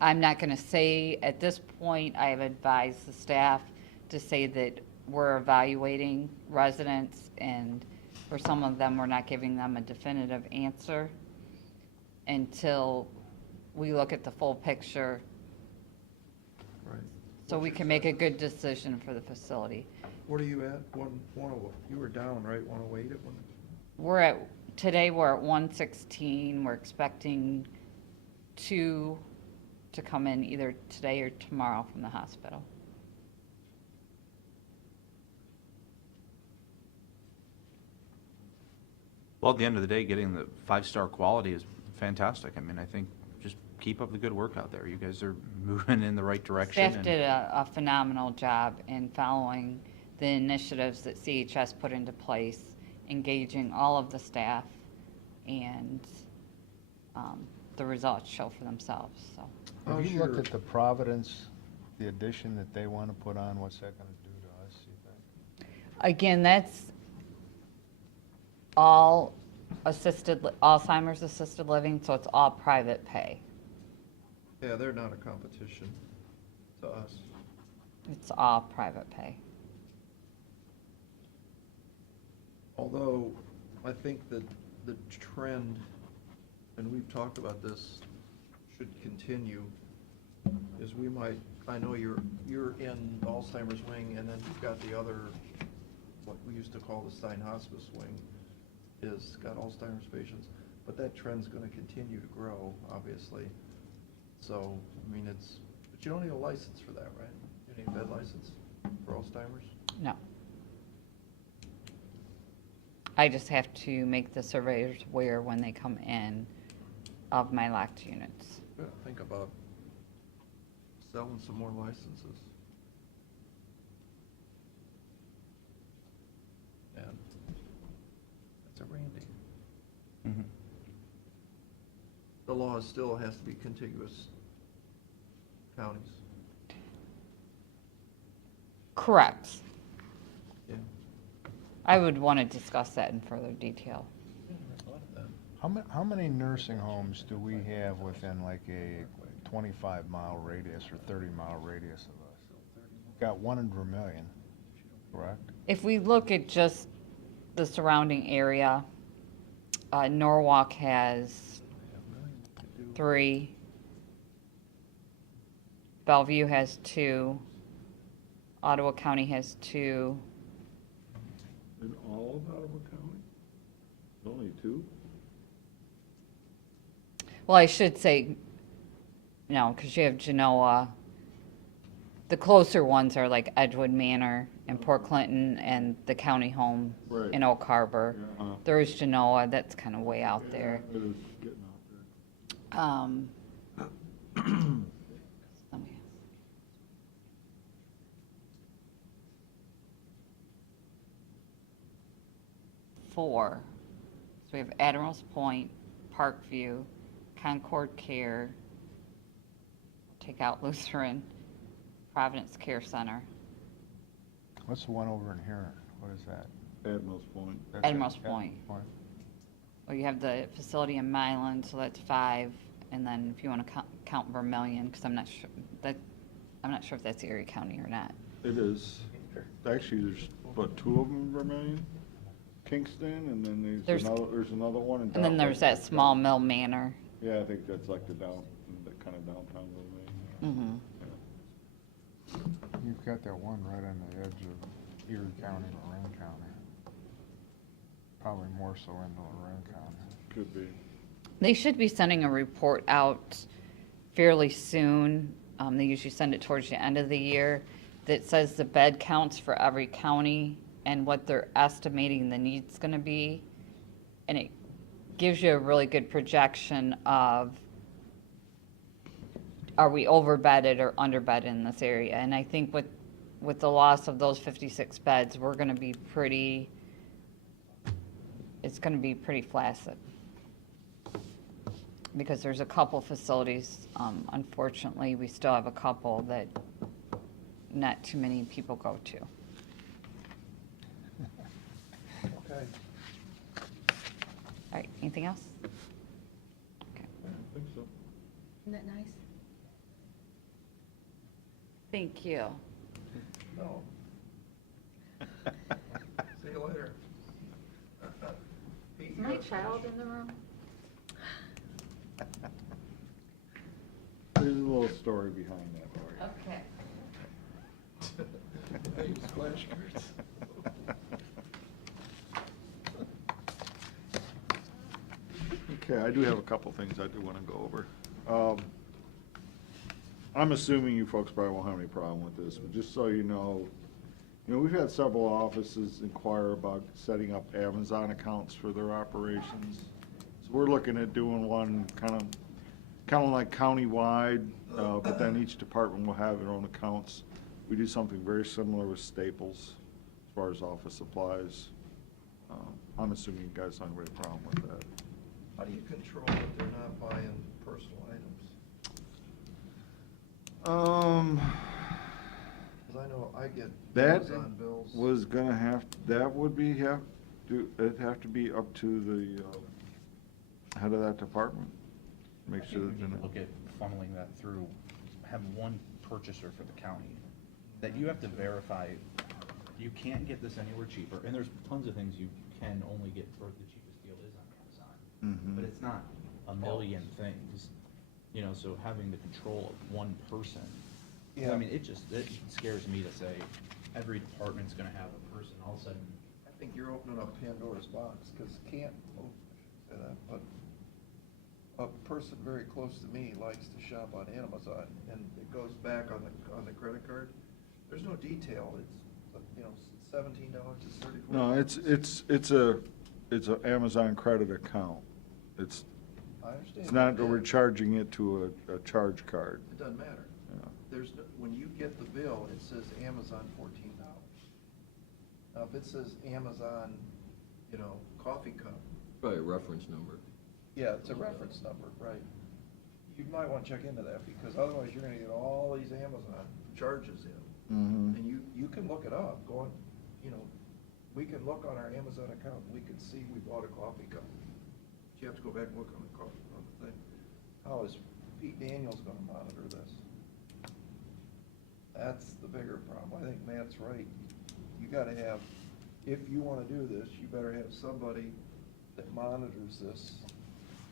I'm not going to say, at this point, I have advised the staff to say that we're evaluating residents, and for some of them, we're not giving them a definitive answer until we look at the full picture, Right. so we can make a good decision for the facility. What are you at? You were down, right? 108 at one? Today we're at 116. We're expecting 2 to come in either today or tomorrow from the hospital. Well, at the end of the day, getting the 5-star quality is fantastic. I mean, I think just keep up the good work out there. You guys are moving in the right direction. Staff did a phenomenal job in following the initiatives that CHS put into place, engaging all of the staff, and the results show for themselves, so. Have you looked How's at the Providence, the addition that they want to put on? What's that going to do to us, you think? Again, that's all Alzheimer's assisted living, so it's all private pay. Yeah, they're not a competition to us. It's all private pay. Although, I think that the trend, and we've talked about this, should continue, is we might, I know you're in Alzheimer's wing, and then you've got the other, what we used to call the Stein Hospice wing, is got Alzheimer's patients, but that trend's gonna continue to grow, obviously. So, I mean, but you don't need a license for that, right? You need a bed license for Alzheimer's? No. I just have to make the surveyors aware when they come in of my locked units. Yeah, think about selling some more licenses. And that's a Randy. Mhm. The law still has to be contiguous counties. Correct. Yeah. I would want to discuss that in further detail. How many nursing homes do we have within like a 25-mile radius or 30-mile radius of us? We've got 1 in Vermillion, correct? If we look at just the surrounding area, Norwalk has 3, Bellevue has 2, Ottawa County has 2. In all of Ottawa County? Only 2? Well, I should say, no, because you have Genoa. The closer ones are like Edgewood Manor and Port Clinton and the county home Right. in Oak Harbor. Yeah. There is Genoa, that's kind of way out there. It is getting out there. Let me- 4. So we have Admirals Point, Parkview, Concord Care, take out Lutheran, Providence Care Center. What's the one over in here? What is that? Admiral's Point. That's Admiral's it? Point. Point. Well, you have the facility in Milan, so that's 5, and then if you want to count Vermillion, because I'm not sure if that's Erie County or not. It is. Actually, there's, but 2 of them in Vermillion? Kingston, and then there's another one in And then there's that downtown. small mill manor. Yeah, I think that's like the kind of downtown Vermillion. Mm-hmm. You've got that one right on the edge of Erie County, Lorraine County. Probably more so into Lorraine County. Could be. They should be sending a report out fairly soon. They usually send it towards the end of the year that says the bed counts for every county and what they're estimating the need's going to be. And it gives you a really good projection of, are we overbedded or underbedded in this area? And I think with the loss of those 56 beds, we're going to be it's going to be pretty flaccid. Because there's a couple facilities, unfortunately, we still have a couple that not too many people go to. Okay. All right, anything else? Okay. I think so. Isn't that nice? Thank you. No. See you later. Is my child in the room? There's a little story behind that, Lori. Okay. Hey, flashcards. Okay, I do have a couple things I do want to go over. I'm assuming you folks probably won't have any problem with this, but just so you know, we've had several offices inquire about setting up Amazon accounts for their operations. So we're looking at doing one kind of like countywide, but then each department will have their own accounts. We do something very similar with Staples as far as office supplies. I'm assuming you guys don't have a problem with that. How do you control that they're not buying personal items? Because I know I get That Amazon bills. was gonna have, it'd have to be up to the head of that department. Make I sure think that we need they're to not. look at funneling that through, have one purchaser for the county, that you have to verify, you can't get this anywhere cheaper, and there's tons of things you can only get for the cheapest deal is on Amazon. Mhm. But it's not a million things, so having the control of one person. 'Cause, Yeah. I mean, it scares me to say every department's gonna have a person, all of a sudden, I think you're opening up Pandora's box, because but a person very close to me likes to shop on Amazon, and it goes back on the credit card. There's no detail, it's, $17 to $34. No, it's a Amazon credit account. It's I understand. not that Yeah. we're charging it to a charge card. It doesn't matter. Yeah. When you get the bill, it says Amazon $14. Now, if it says Amazon, coffee cup, Probably a reference number. yeah, it's a reference number, right? You might want to check into that, because otherwise you're gonna get all these Amazon charges in. Mhm. And you can look it up, we can look on our Amazon account, we can see we bought a coffee cup. But you have to go back and look on the thing. How is Pete Daniels gonna monitor this? That's the bigger problem. I think Matt's right. You gotta have, if you wanna do this, you better have somebody that monitors this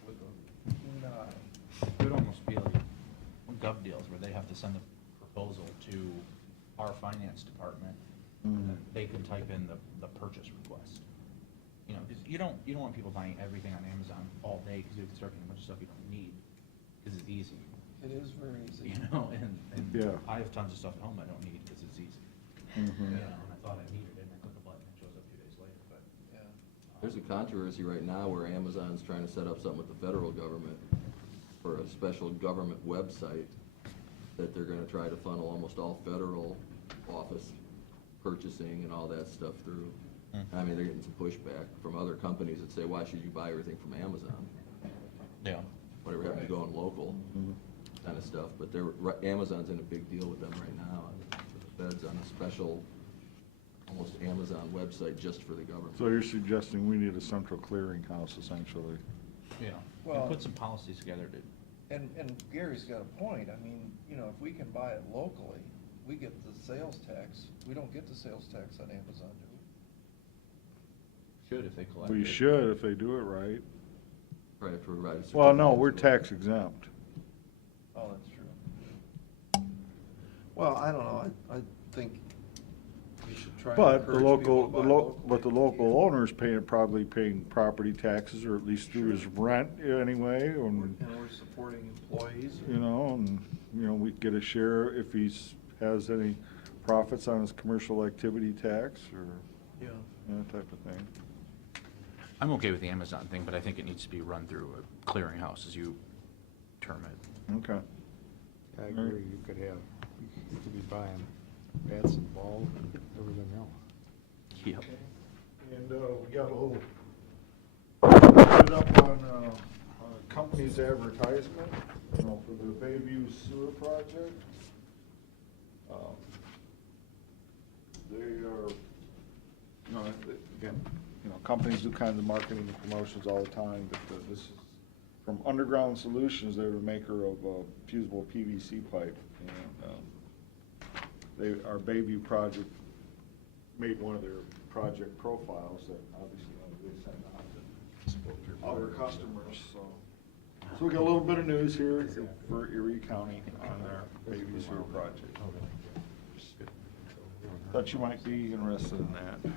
with a keen eye. it would almost be like gov deals where they have to send a proposal to our finance department. And then they can type in the purchase request. Because you don't want people buying everything on Amazon all day, because you can start getting a bunch of stuff you don't need, because it's easy. It is very easy. And Yeah. I have tons of stuff at home I don't need because it's easy. Mhm. And I thought I needed it, and I click a button, and it shows up 2 days later, but. Yeah. There's a controversy right now where Amazon's trying to set up something with the federal government for a special government website that they're gonna try to funnel almost all federal office purchasing and all that stuff through. I mean, they're getting some pushback from other companies that say, why should you buy everything from Amazon? Yeah. Whatever happens to going local kind of stuff, but Amazon's in a big deal with them right now. The Fed's on a special, almost Amazon website just for the government. So you're suggesting we need a central clearinghouse essentially? Yeah. Well- And put some policies together to, And Gary's got a point. I mean, you know, if we can buy it locally, we get the sales tax. We don't get the sales tax on Amazon, do we? should if they collect We it. should if they do it right. Probably have to provide a Well, no, certificate. we're tax exempt. Oh, that's true. Well, I don't know. I think we should try and But the encourage people local, to buy locally. but the local owner's probably paying property taxes, or at least through his rent anyway, and, We're supporting employees. you know, and, you know, we get a share if has any profits on his commercial activity tax, or Yeah. that type of thing. I'm okay with the Amazon thing, but I think it needs to be run through a clearinghouse, as you term it. Okay. I agree, you could be buying bats and balls and everything else. Yep. And we got a little, put it up on a company's advertisement, you know, for the Bayview Sewer Project. They are, you know, again, you know, companies do kinds of marketing and promotions all the time, but this is from Underground Solutions. They're the maker of fusible PVC pipe, and our Bayview project made one of their project profiles that obviously they sent out to other customers, so. So we got a little bit of news here for Erie County on their Bayview Sewer project. Thought you might be interested in that.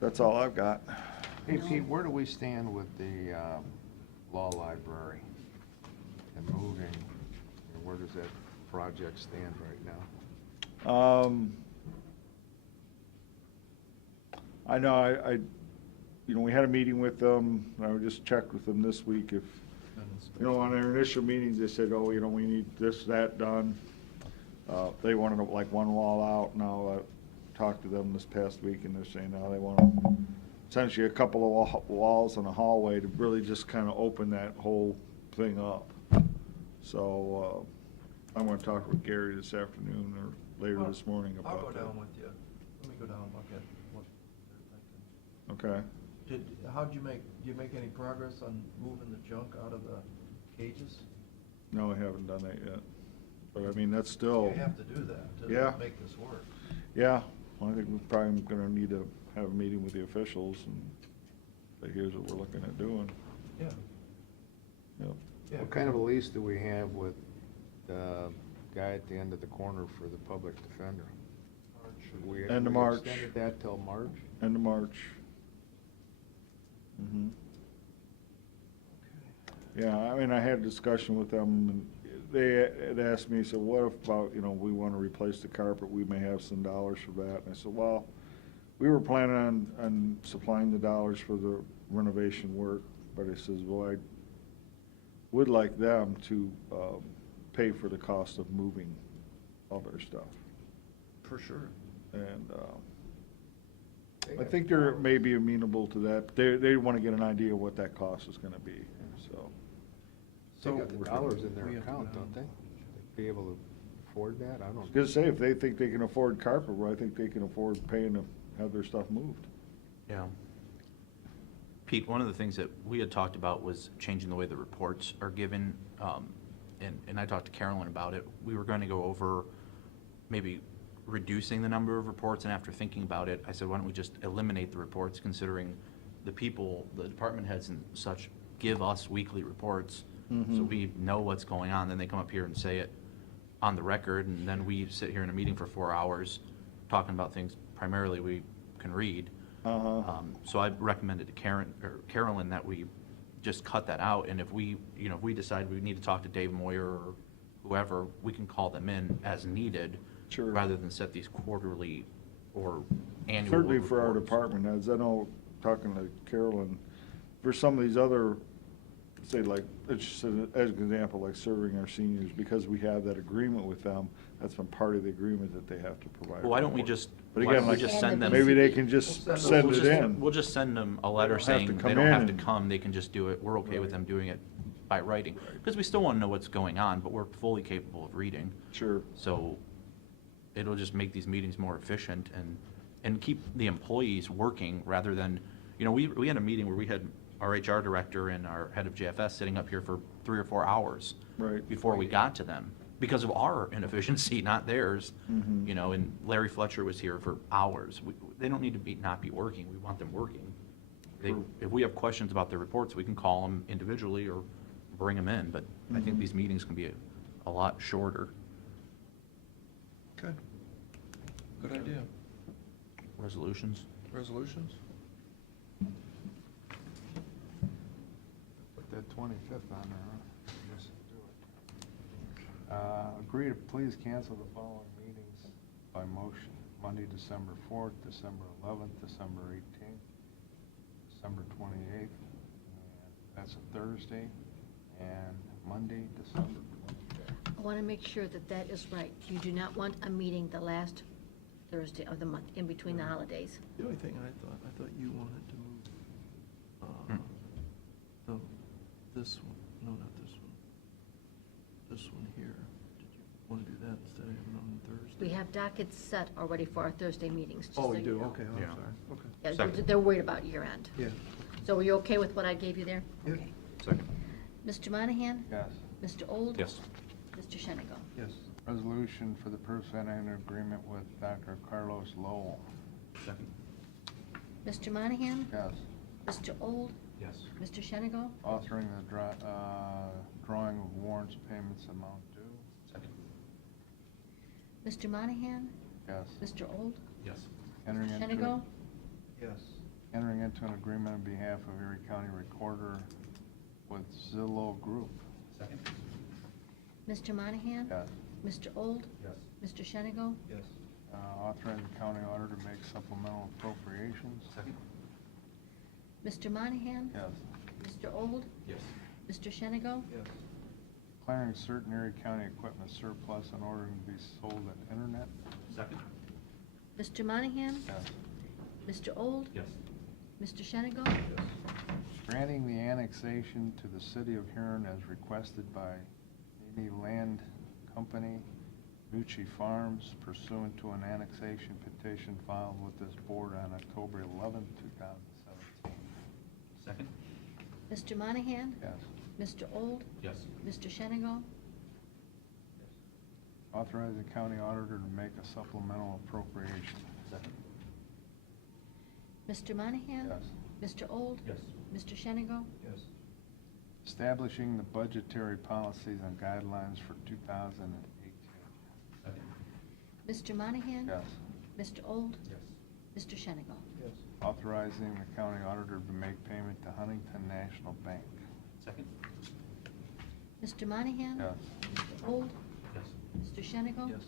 That's all I've got. Hey Pete, where do we stand with the law library and moving? And where does that project stand right now? I know you know, we had a meeting with them, and I just checked with them this week if, you know, on their initial meetings, they said, oh, you know, we need this, that done. They wanted like one wall out. Now I talked to them this past week, and they're saying now they want essentially a couple of walls and a hallway to really just kind of open that whole thing up. So I'm going to talk with Gary this afternoon or later this morning I'll about go that. down with you. Let me go down and look at what they're thinking. Okay. Do you make any progress on moving the junk out of the cages? No, I haven't done that yet. But I mean, that's still. You have to do that Yeah. to make this work. Yeah, well, I think we're probably gonna need to have a meeting with the officials and say, here's what we're looking at doing. Yeah. Yep. Yeah. What kind of a lease do we have with the guy at the end of the corner for the public defender? We End of March. Extended that till March? End of March. Mm-hmm. Yeah, I mean, I had a discussion with them, and they had asked me, so what about, you know, we want to replace the carpet, we may have some dollars for that. And I said, well, we were planning on supplying the dollars for the renovation work, but I says, well, I would like them to pay for the cost of moving all their stuff. For sure. And I think they're maybe amenable to that. They want to get an idea of what that cost is going to be, so. They got the dollars in their we have to account, go don't down. they? Be able to afford that? I I was don't. gonna say, if they think they can afford carpet, well, I think they can afford paying to have their stuff moved. Yeah. Pete, one of the things that we had talked about was changing the way the reports are given, and I talked to Carolyn about it. We were going to go over maybe reducing the number of reports, and after thinking about it, I said, why don't we just eliminate the reports, considering the people, the department heads and such, give us weekly reports, so we know what's going on, then they come up here and say it on the record, and then we sit here in a meeting for 4 hours talking about things primarily we can read. So I recommended to Carolyn that we just cut that out, and if we decide we need to talk to Dave Moyer or whoever, we can call them in as needed, Sure. rather than set these quarterly or annual Certainly for our reports. department heads, I know, talking to Carolyn, for some of these other say like, it's just as an example, like serving our seniors, because we have that agreement with them, that's been part of the agreement that they have to provide. Well, why don't we reports. just, But why again, don't we like, just send them? maybe they can just We'll send We'll it just- in. We'll just send them a letter don't have to saying they come don't have in to and- come, they can just do it, we're okay with them doing it by writing. Because we still want to know what's going on, but we're fully capable of reading. Sure. So it'll just make these meetings more efficient and keep the employees working rather than, you know, we had a meeting where we had our HR director and our head of JFS sitting up here for 3 or 4 hours. Right. Before we got to them, because of our inefficiency, not theirs. Mhm. You know, and Larry Fletcher was here for hours. They don't need to not be working, we want them working. True. If we have questions about their reports, we can call them individually or bring them in, but I think Mhm. these meetings can be a lot shorter. Okay. Good idea. Resolutions? Resolutions? Put that 25th on there, huh? Yes, do it. Agree to please cancel the following meetings by motion. Monday, December 4th, December 11th, December 18th, December 28th, and that's a Thursday, and Monday, December 25th. I want to make sure that that is right. You do not want a meeting the last Thursday of the month, in between the holidays. The only thing I thought you wanted to move, no, this one, no, not this one. This one here. Did you want to do that instead of having it on Thursday? We have dockets set already for our Thursday meetings, just Oh, so we you do, know. okay, I'm Yeah. sorry, okay. Yeah, Second. they're worried about year end. Yeah. So are you okay with what I gave you there? Yeah. Okay. Second. Mr. Monahan? Yes. Mr. Old? Yes. Mr. Shenigo? Yes. Resolution for the personnel agreement with Dr. Carlos Lowell. Second. Mr. Monahan? Yes. Mr. Old? Yes. Mr. Shenigo? Authoring the drawing of warrants payments amount due. Second. Mr. Monahan? Yes. Mr. Old? Yes. Entering into, Shenigo? Yes. entering into an agreement on behalf of Erie County Recorder with Zillow Group. Second. Mr. Monahan? Yes. Mr. Old? Yes. Mr. Shenigo? Yes. Authorize the county auditor to make supplemental appropriations. Second. Mr. Monahan? Yes. Mr. Old? Yes. Mr. Shenigo? Yes. Declaring certain Erie County equipment surplus and ordering to be sold at internet. Second. Mr. Monahan? Yes. Mr. Old? Yes. Mr. Shenigo? Yes. Granting the annexation to the city of Huron as requested by Navy Land Company, Nucci Farms, pursuant to an annexation petition filed with this board on October 11, 2017. Second. Mr. Monahan? Yes. Mr. Old? Yes. Mr. Shenigo? Authorize the county auditor to make a supplemental appropriation. Second. Mr. Monahan? Yes. Mr. Old? Yes. Mr. Shenigo? Yes. Establishing the budgetary policies and guidelines for 2018. Second. Mr. Monahan? Yes. Mr. Old? Yes. Mr. Shenigo? Yes. Authorizing the county auditor to make payment to Huntington National Bank. Second. Mr. Monahan? Yes. Mr. Old? Yes. Mr. Shenigo? Yes.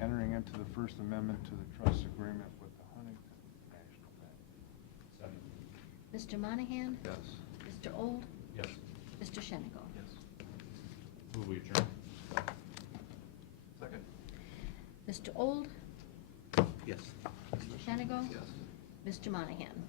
Entering into the First Amendment to the trust agreement with the Huntington National Bank. Second. Mr. Monahan? Yes. Mr. Old? Yes. Mr. Shenigo? Yes. Move we adjourn. Second. Mr. Old? Yes. Mr. Shenigo? Yes. Mr. Monahan?